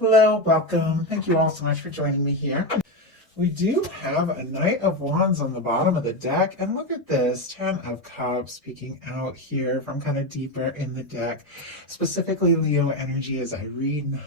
Hello, welcome. Thank you all so much for joining me here. We do have a Knight of Wands on the bottom of the deck, and look at this, Ten of Cups peeking out here from kind of deeper in the deck. Specifically, Leo energy as I read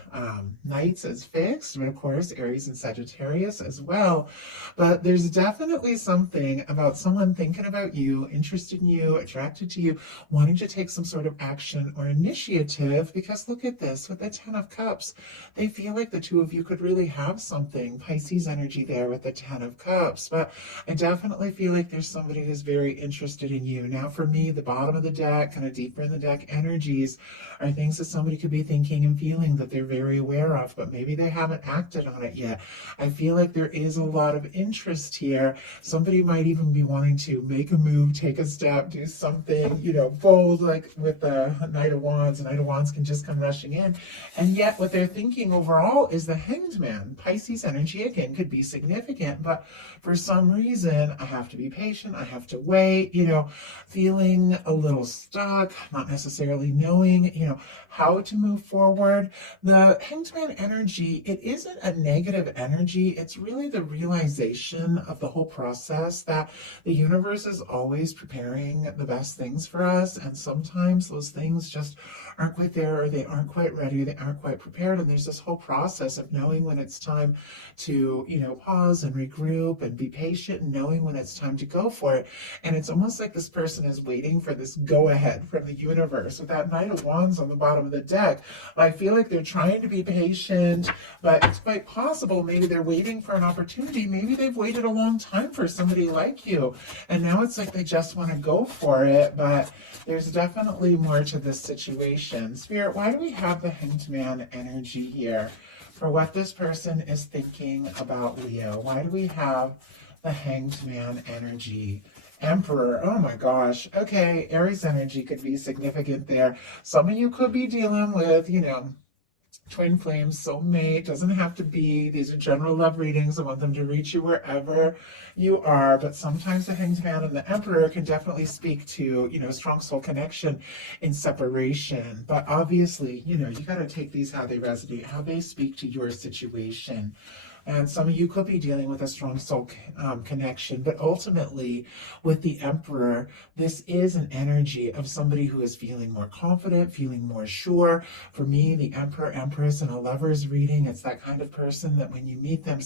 Knights as fixed, but of course Aries and Sagittarius as well. But there's definitely something about someone thinking about you, interested in you, attracted to you, wanting to take some sort of action or initiative, because look at this, with the Ten of Cups, they feel like the two of you could really have something. Pisces energy there with the Ten of Cups, but I definitely feel like there's somebody who's very interested in you. Now for me, the bottom of the deck, kind of deeper in the deck energies, are things that somebody could be thinking and feeling that they're very aware of, but maybe they haven't acted on it yet. I feel like there is a lot of interest here. Somebody might even be wanting to make a move, take a step, do something, bold, like with the Knight of Wands. The Knight of Wands can just come rushing in, and yet what they're thinking overall is the Hanged Man. Pisces energy again could be significant, but for some reason I have to be patient, I have to wait, feeling a little stuck, not necessarily knowing, how to move forward. The Hanged Man energy, it isn't a negative energy, it's really the realization of the whole process that the universe is always preparing the best things for us, and sometimes those things just aren't quite there, or they aren't quite ready, they aren't quite prepared, and there's this whole process of knowing when it's time to, pause and regroup and be patient, and knowing when it's time to go for it. And it's almost like this person is waiting for this go-ahead from the universe. With that Knight of Wands on the bottom of the deck, I feel like they're trying to be patient, but it's quite possible maybe they're waiting for an opportunity. Maybe they've waited a long time for somebody like you, and now it's like they just want to go for it, but there's definitely more to this situation. Spirit, why do we have the Hanged Man energy here for what this person is thinking about Leo? Why do we have the Hanged Man energy? Emperor, oh my gosh. Okay, Aries energy could be significant there. Some of you could be dealing with, twin flames, soulmate. Doesn't have to be. These are general love readings. I want them to reach you wherever you are. But sometimes the Hanged Man and the Emperor can definitely speak to, strong soul connection in separation. But obviously, you got to take these how they resonate, how they speak to your situation. And some of you could be dealing with a strong soul connection, but ultimately with the Emperor, this is an energy of somebody who is feeling more confident, feeling more sure. For me, the Emperor, Empress in a lover's reading, it's that kind of person that when you meet them,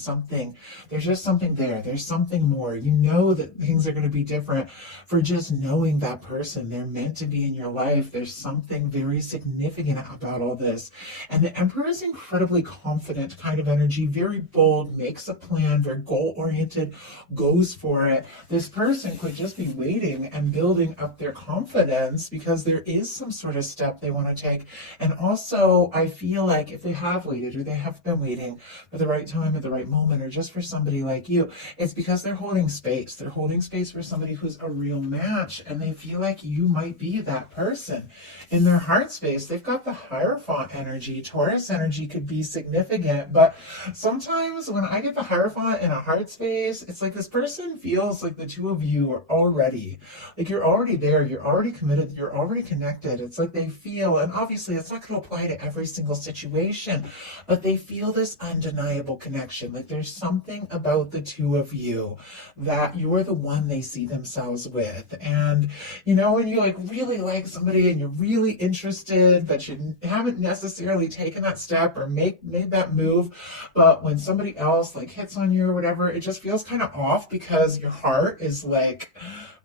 there's just something there. There's something more. You know that things are going to be different for just knowing that person. They're meant to be in your life. There's something very significant about all this. And the Emperor is incredibly confident kind of energy, very bold, makes a plan, very goal-oriented, goes for it. This person could just be waiting and building up their confidence because there is some sort of step they want to take. And also, I feel like if they have waited, or they have been waiting for the right time at the right moment, or just for somebody like you, it's because they're holding space. They're holding space for somebody who's a real match, and they feel like you might be that person. In their heart space, they've got the Hierophant energy. Taurus energy could be significant, but sometimes when I get the Hierophant in a heart space, it's like this person feels like the two of you are already, like you're already there, you're already committed, you're already connected. It's like they feel, and obviously it's not going to apply to every single situation, but they feel this undeniable connection. Like there's something about the two of you that you're the one they see themselves with. And, when you really like somebody and you're really interested, but you haven't necessarily taken that step or made that move, but when somebody else hits on you or whatever, it just feels kind of off because your heart is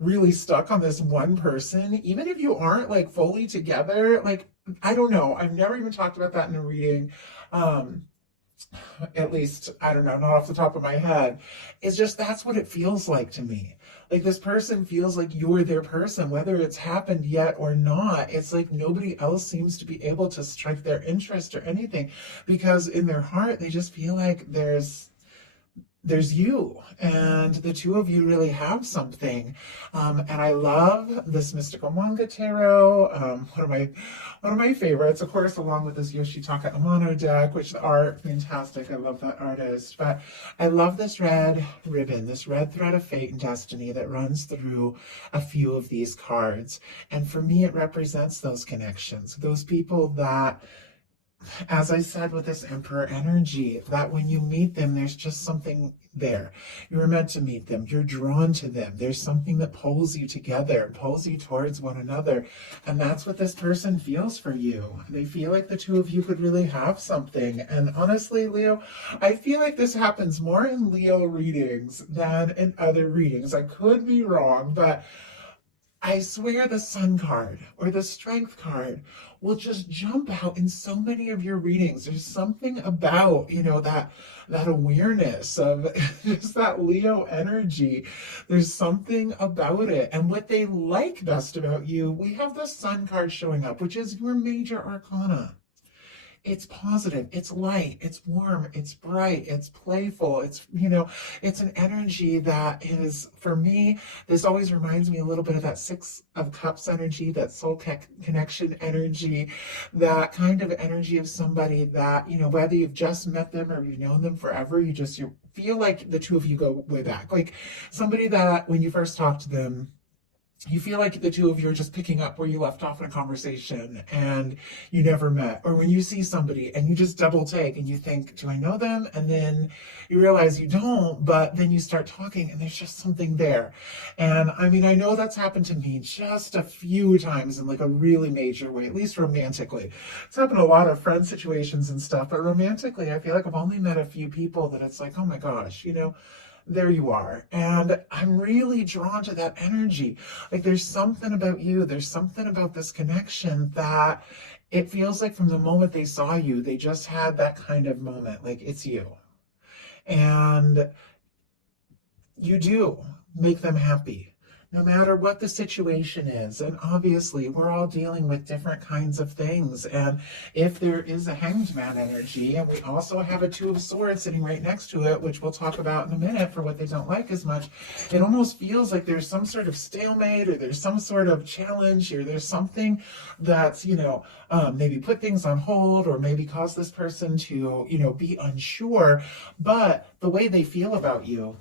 really stuck on this one person, even if you aren't fully together. I don't know, I've never even talked about that in a reading, at least I don't know, not off the top of my head. It's just that's what it feels like to me. This person feels like you're their person, whether it's happened yet or not. It's like nobody else seems to be able to strike their interest or anything, because in their heart they just feel like there's you, and the two of you really have something. And I love this Mystical Manga Tarot, one of my favorites, of course, along with this Yoshitaka Amano deck, which the art, fantastic. I love that artist. But I love this red ribbon, this red thread of fate and destiny that runs through a few of these cards. And for me, it represents those connections, those people that as I said with this Emperor energy, that when you meet them, there's just something there. You were meant to meet them. You're drawn to them. There's something that pulls you together, pulls you towards one another. And that's what this person feels for you. They feel like the two of you could really have something. And honestly, Leo, I feel like this happens more in Leo readings than in other readings. I could be wrong, but I swear the Sun card or the Strength card will just jump out in so many of your readings. There's something about, that awareness of just that Leo energy. There's something about it. And what they like best about you, we have the Sun card showing up, which is your major arcana. It's positive, it's light, it's warm, it's bright, it's playful, it's an energy that is, for me, this always reminds me a little bit of that Six of Cups energy, that soul connection energy, that kind of energy of somebody that, whether you've just met them or you've known them forever, you feel like the two of you go way back. Like somebody that when you first talk to them, you feel like the two of you are just picking up where you left off in a conversation and you never met. Or when you see somebody and you just double take and you think, do I know them? And then you realize you don't, but then you start talking and there's just something there. And I mean, I know that's happened to me just a few times in like a really major way, at least romantically. It's happened a lot of friend situations and stuff, but romantically, I feel like I've only met a few people that it's like, oh my gosh, there you are. And I'm really drawn to that energy. Like there's something about you, there's something about this connection that it feels like from the moment they saw you, they just had that kind of moment, like it's you. And you do make them happy, no matter what the situation is. And obviously, we're all dealing with different kinds of things. And if there is a Hanged Man energy, and we also have a Two of Swords sitting right next to it, which we'll talk about in a minute for what they don't like as much, it almost feels like there's some sort of stalemate, or there's some sort of challenge, or there's something that's, maybe put things on hold, or maybe cause this person to, be unsure. But the way they feel about you,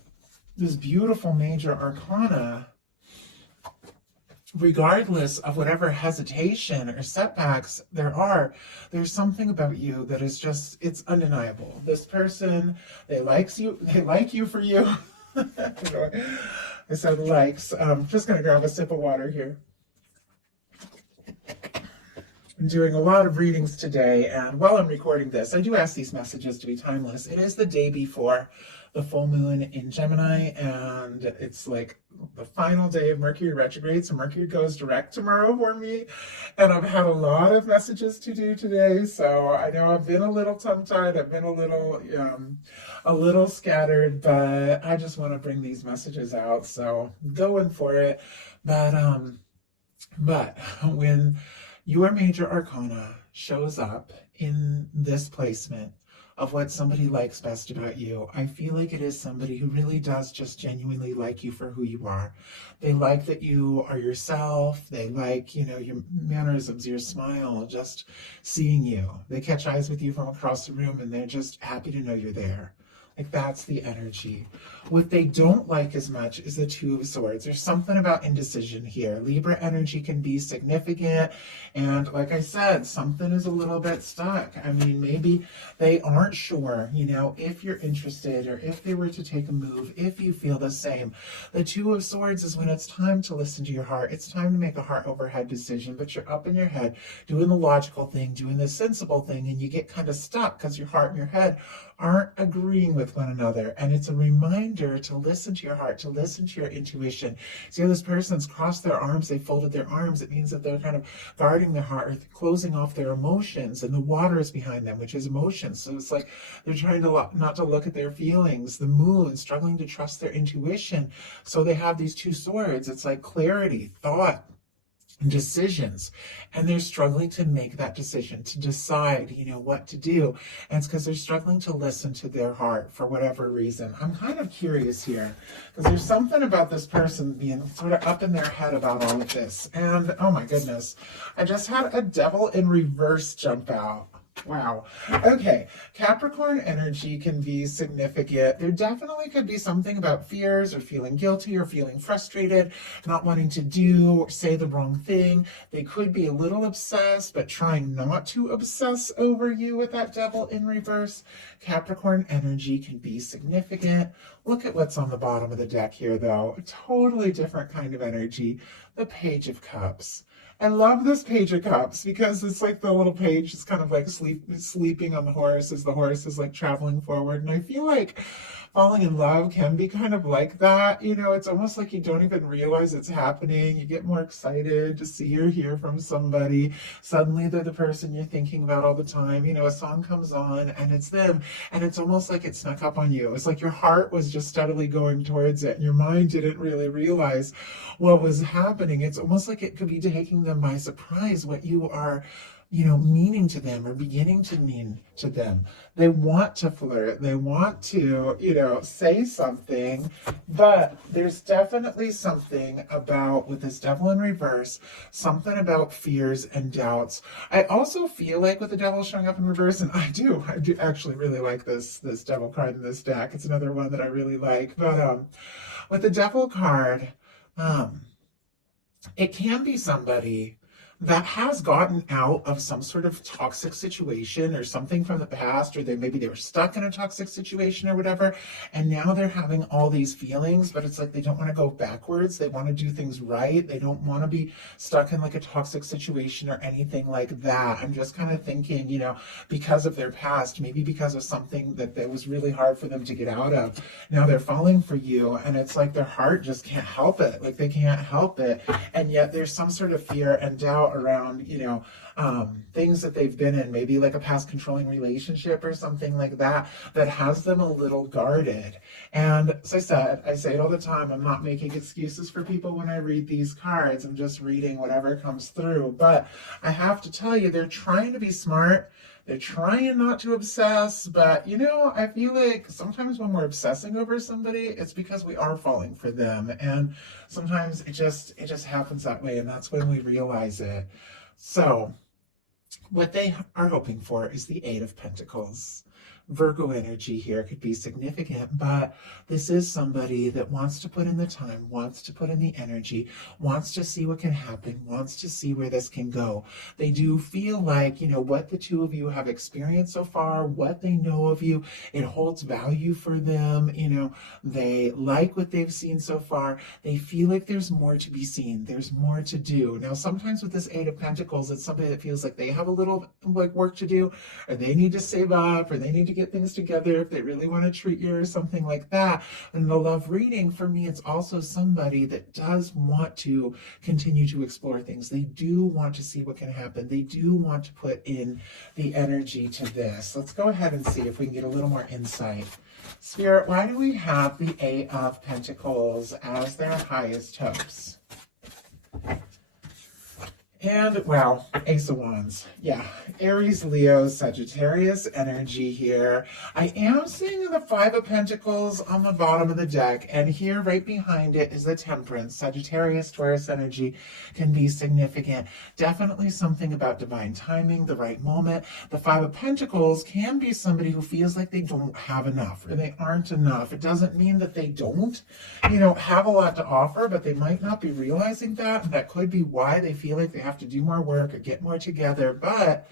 this beautiful major arcana, regardless of whatever hesitation or setbacks there's something about you that is just, it's undeniable. This person, they like you for you. I said likes. I'm just going to grab a sip of water here. I'm doing a lot of readings today, and while I'm recording this, I do ask these messages to be timeless. It is the day before the full moon in Gemini, and it's like the final day of Mercury retrograde, so Mercury goes direct tomorrow for me, and I've had a lot of messages to do today, so I know I've been a little tongue-tied, I've been a little scattered, but I just want to bring these messages out, so going for it. But when your major arcana shows up in this placement of what somebody likes best about you, I feel like it is somebody who really does just genuinely like you for who you are. They like that you are yourself. They like, your mannerisms, your smile, just seeing you. They catch eyes with you from across the room and they're just happy to know you're there. Like that's the energy. What they don't like as much is the Two of Swords. There's something about indecision here. Libra energy can be significant. And like I said, something is a little bit stuck. I mean, maybe they aren't sure, if you're interested or if they were to take a move, if you feel the same. The Two of Swords is when it's time to listen to your heart. It's time to make a heart over head decision, but you're up in your head doing the logical thing, doing the sensible thing, and you get kind of stuck because your heart and your head aren't agreeing with one another. And it's a reminder to listen to your heart, to listen to your intuition. See how this person's crossed their arms, they folded their arms. It means that they're kind of guarding their heart, or closing off their emotions, and the water is behind them, which is emotions. So it's like they're trying to not to look at their feelings. The moon, struggling to trust their intuition. So they have these two swords. It's like clarity, thought, decisions, and they're struggling to make that decision, to decide what to do. And it's because they're struggling to listen to their heart for whatever reason. I'm kind of curious here because there's something about this person being sort of up in their head about all of this. And oh my goodness, I just had a Devil in reverse jump out. Wow. Okay. Capricorn energy can be significant. There definitely could be something about fears or feeling guilty or feeling frustrated, not wanting to do or say the wrong thing. They could be a little obsessed, but trying not to obsess over you with that devil in reverse. Capricorn energy can be significant. Look at what's on the bottom of the deck here, though. A totally different kind of energy. The Page of Cups. I love this Page of Cups because it's like the little page is kind of like sleeping on the horse as the horse is like traveling forward. And I feel like falling in love can be kind of like that. You know, it's almost like you don't even realize it's happening. You get more excited to see or hear from somebody. Suddenly they're the person you're thinking about all the time. You know, a song comes on and it's them. And it's almost like it snuck up on you. It's like your heart was just steadily going towards it and your mind didn't really realize what was happening. It's almost like it could be taking them by surprise what you are, you know, meaning to them or beginning to mean to them. They want to flirt. They want to, you know, say something, but there's definitely something about, with this devil in reverse, something about fears and doubts. I also feel like with the devil showing up in reverse, and I do actually really like this devil card in this deck. It's another one that I really like. But with the devil card, um, it can be somebody that has gotten out of some sort of toxic situation or something from the past, or maybe they were stuck in a toxic situation or whatever, and now they're having all these feelings, but it's like they don't want to go backwards. They want to do things right. They don't want to be stuck in like a toxic situation or anything like that. I'm just kind of thinking, you know, because of their past, maybe because of something that was really hard for them to get out of. Now they're falling for you, and it's like their heart just can't help it. Like they can't help it. And yet there's some sort of fear and doubt around, you know, things that they've been in, maybe like a past controlling relationship or something like that, that has them a little guarded. And as I said, I say it all the time, I'm not making excuses for people when I read these cards. I'm just reading whatever comes through. But I have to tell you, they're trying to be smart. They're trying not to obsess, but you know, I feel like sometimes when we're obsessing over somebody, it's because we are falling for them. And sometimes it just happens that way, and that's when we realize it. So what they are hoping for is the Eight of Pentacles. Virgo energy here could be significant, but this is somebody that wants to put in the time, wants to put in the energy, wants to see what can happen, wants to see where this can go. They do feel like, you know, what the two of you have experienced so far, what they know of you, it holds value for them. You know, they like what they've seen so far. They feel like there's more to be seen. There's more to do. Now, sometimes with this Eight of Pentacles, it's somebody that feels like they have a little like work to do, or they need to save up, or they need to get things together if they really want to treat you or something like that. And the love reading, for me, it's also somebody that does want to continue to explore things. They do want to see what can happen. They do want to put in the energy to this. Let's go ahead and see if we can get a little more insight. Spirit, why do we have the Eight of Pentacles as their highest hopes? And, well, Ace of Wands. Yeah, Aries, Leo, Sagittarius energy here. I am seeing the Five of Pentacles on the bottom of the deck, and here right behind it is the Temperance. Sagittarius, Taurus energy can be significant. Definitely something about divine timing, the right moment. The Five of Pentacles can be somebody who feels like they don't have enough, or they aren't enough. It doesn't mean that they don't, you know, have a lot to offer, but they might not be realizing that, and that could be why they feel like they have to do more work or get more together. But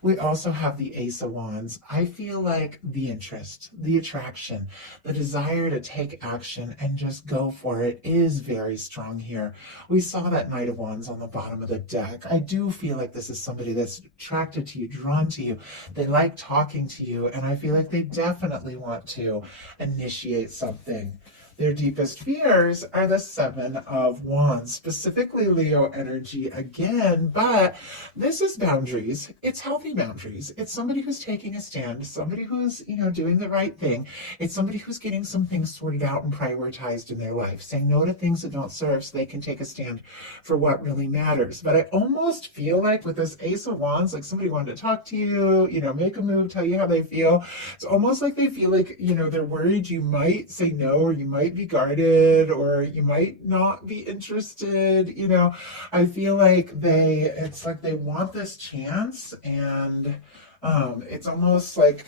we also have the Ace of Wands. I feel like the interest, the attraction, the desire to take action and just go for it is very strong here. We saw that Knight of Wands on the bottom of the deck. I do feel like this is somebody that's attracted to you, drawn to you. They like talking to you, and I feel like they definitely want to initiate something. Their deepest fears are the Seven of Wands, specifically Leo energy again, but this is boundaries. It's healthy boundaries. It's somebody who's taking a stand, somebody who's, you know, doing the right thing. It's somebody who's getting some things sorted out and prioritized in their life, saying no to things that don't serve so they can take a stand for what really matters. But I almost feel like with this Ace of Wands, like somebody wanted to talk to you, you know, make a move, tell you how they feel. It's almost like they feel like, you know, they're worried you might say no, or you might be guarded, or you might not be interested. You know, I feel like it's like they want this chance, and It's almost like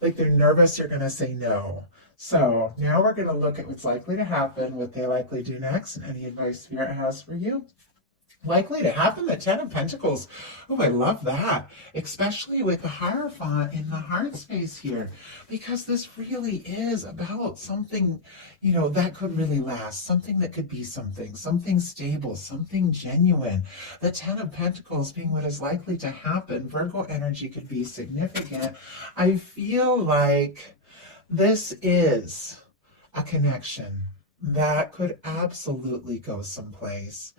they're nervous you're going to say no. So now we're going to look at what's likely to happen, what they likely do next, and any advice Spirit has for you. Likely to happen, the Ten of Pentacles. Oh, I love that, especially with the Hierophant in the heart space here, because this really is about something, that could really last, something that could be something stable, something genuine. The Ten of Pentacles being what is likely to happen, Virgo energy could be significant. I feel like this is a connection that could absolutely go someplace.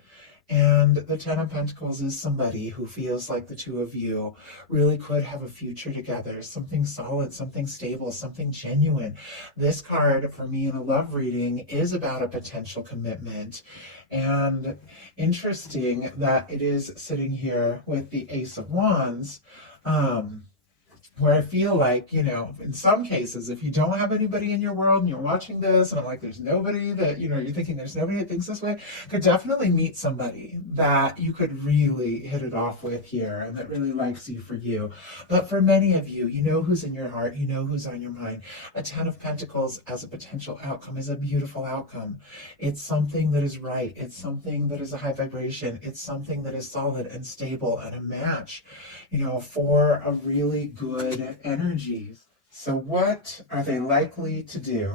And the Ten of Pentacles is somebody who feels like the two of you really could have a future together, something solid, something stable, something genuine. This card for me in a love reading is about a potential commitment. And interesting that it is sitting here with the Ace of Wands. Where I feel like, in some cases, if you don't have anybody in your world and you're watching this and I'm like, there's nobody that, you're thinking there's nobody that thinks this way, could definitely meet somebody that you could really hit it off with here and that really likes you for you. But for many of you, you know who's in your heart, you know who's on your mind. A Ten of Pentacles as a potential outcome is a beautiful outcome. It's something that is right. It's something that is a high vibration. It's something that is solid and stable and a match, for a really good energy. So what are they likely to do?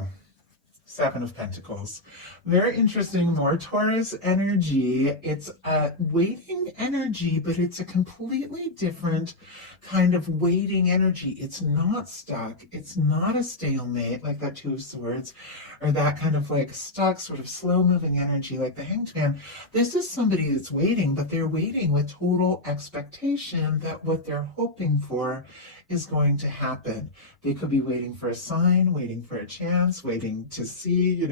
Seven of Pentacles. Very interesting, more Taurus energy. It's a waiting energy, but it's a completely different kind of waiting energy. It's not stuck. It's not a stalemate like that Two of Swords, or that kind of like stuck, sort of slow moving energy like the Hanged Man. This is somebody that's waiting, but they're waiting with total expectation that what they're hoping for is going to happen. They could be waiting for a sign, waiting for a chance, waiting to see,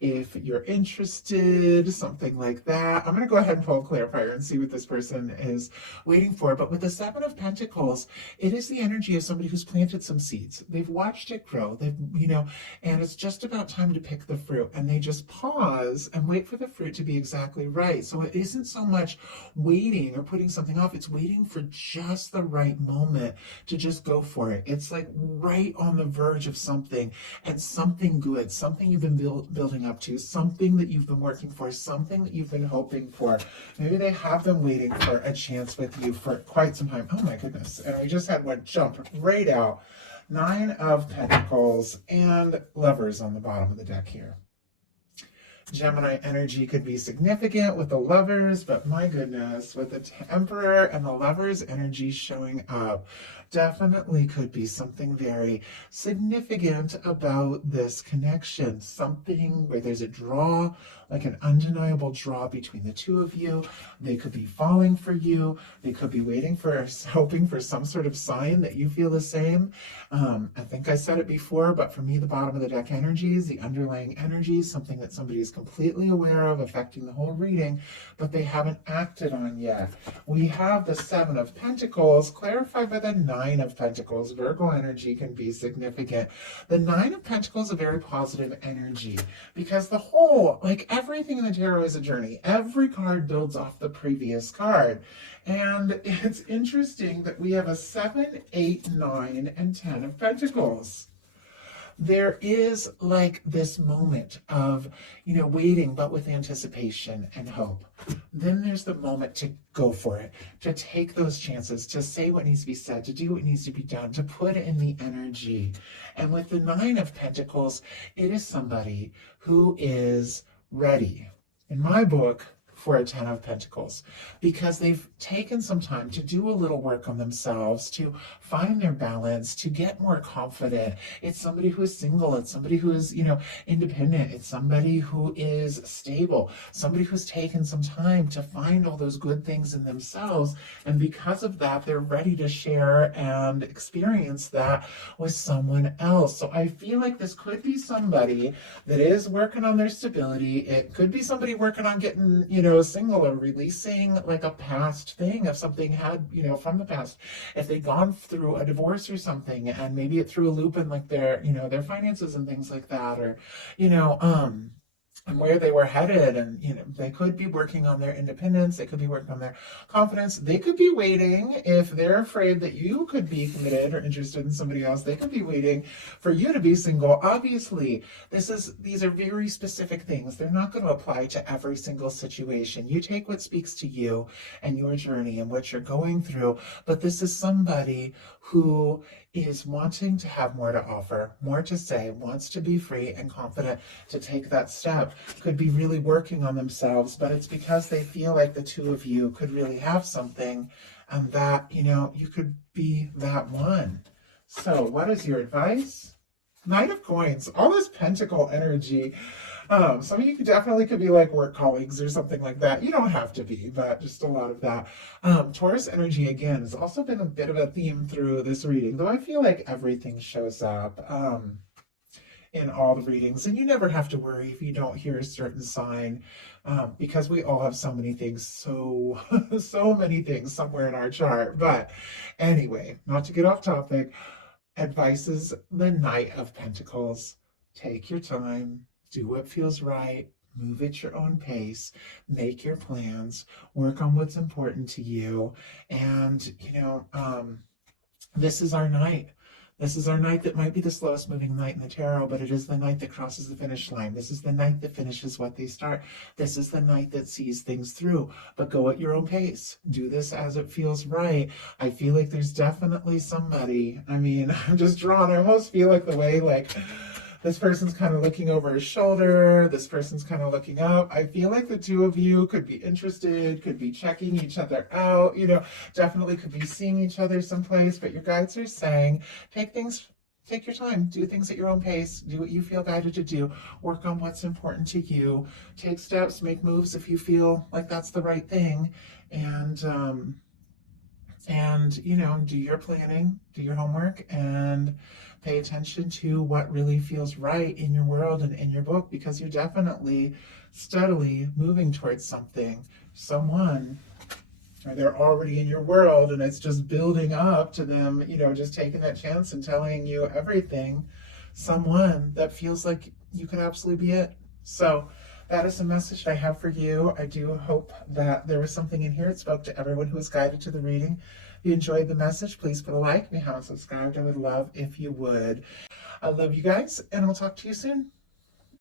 if you're interested, something like that. I'm going to go ahead and pull a clarifier and see what this person is waiting for. But with the Seven of Pentacles, it is the energy of somebody who's planted some seeds. They've watched it grow. And it's just about time to pick the fruit. And they just pause and wait for the fruit to be exactly right. So it isn't so much waiting or putting something off. It's waiting for just the right moment to just go for it. It's like right on the verge of something, and something good, something you've been building up to, something that you've been working for, something that you've been hoping for. Maybe they have been waiting for a chance with you for quite some time. Oh my goodness. And we just had one jump right out. Nine of Pentacles and Lovers on the bottom of the deck here. Gemini energy could be significant with the Lovers, but my goodness, with the Emperor and the Lovers energy showing up, definitely could be something very significant about this connection. Something where there's a draw, like an undeniable draw between the two of you. They could be falling for you. They could be hoping for some sort of sign that you feel the same. I think I said it before, but for me, the bottom of the deck energies, the underlying energies, something that somebody is completely aware of, affecting the whole reading, but they haven't acted on yet. We have the Seven of Pentacles, clarified by the Nine of Pentacles. Virgo energy can be significant. The Nine of Pentacles is a very positive energy, because the whole, like everything in the tarot is a journey. Every card builds off the previous card. And it's interesting that we have a 7, 8, 9, and 10 of Pentacles. There is like this moment of, waiting, but with anticipation and hope. Then there's the moment to go for it, to take those chances, to say what needs to be said, to do what needs to be done, to put in the energy. And with the Nine of Pentacles, it is somebody who is ready, in my book, for a Ten of Pentacles, because they've taken some time to do a little work on themselves, to find their balance, to get more confident. It's somebody who is single. It's somebody who is, independent. It's somebody who is stable, somebody who's taken some time to find all those good things in themselves. And because of that, they're ready to share and experience that with someone else. So I feel like this could be somebody that is working on their stability. It could be somebody working on getting, single, or releasing like a past thing of something had, from the past. If they'd gone through a divorce or something, and maybe it threw a loop in like their finances and things like that, or, and where they were headed. And they could be working on their independence, they could be working on their confidence, they could be waiting, if they're afraid that you could be committed or interested in somebody else, they could be waiting for you to be single. Obviously, these are very specific things. They're not going to apply to every single situation. You take what speaks to you and your journey and what you're going through. But this is somebody who is wanting to have more to offer, more to say, wants to be free and confident to take that step, could be really working on themselves, but it's because they feel like the two of you could really have something, and that, you could be that one. So what is your advice? Knight of Coins, all this pentacle energy. Some of you definitely could be like work colleagues or something like that. You don't have to be, but just a lot of that. Taurus energy, again, has also been a bit of a theme through this reading, though I feel like everything shows up in all the readings. And you never have to worry if you don't hear a certain sign, because we all have so many things, so many things somewhere in our chart. But anyway, not to get off topic, advice is the Knight of Pentacles. Take your time, do what feels right, move at your own pace, make your plans, work on what's important to you. And, this is our night. This is our night that might be the slowest moving night in the tarot, but it is the night that crosses the finish line. This is the night that finishes what they start. This is the night that sees things through, but go at your own pace. Do this as it feels right. I feel like there's definitely somebody, I'm just drawn. I almost feel like the way, this person's kind of looking over his shoulder, this person's kind of looking up. I feel like the two of you could be interested, could be checking each other out, definitely could be seeing each other someplace, but your guides are saying, take your time, do things at your own pace, do what you feel guided to do, work on what's important to you, take steps, make moves if you feel like that's the right thing, and do your planning, do your homework, and pay attention to what really feels right in your world and in your book, because you're definitely steadily moving towards something, someone, or they're already in your world and it's just building up to them, just taking that chance and telling you everything, someone that feels like you could absolutely be it. So that is the message I have for you. I do hope that there was something in here that spoke to everyone who was guided to the reading. If you enjoyed the message, please put a like, maybe subscribe. I would love if you would. I love you guys, and I'll talk to you soon.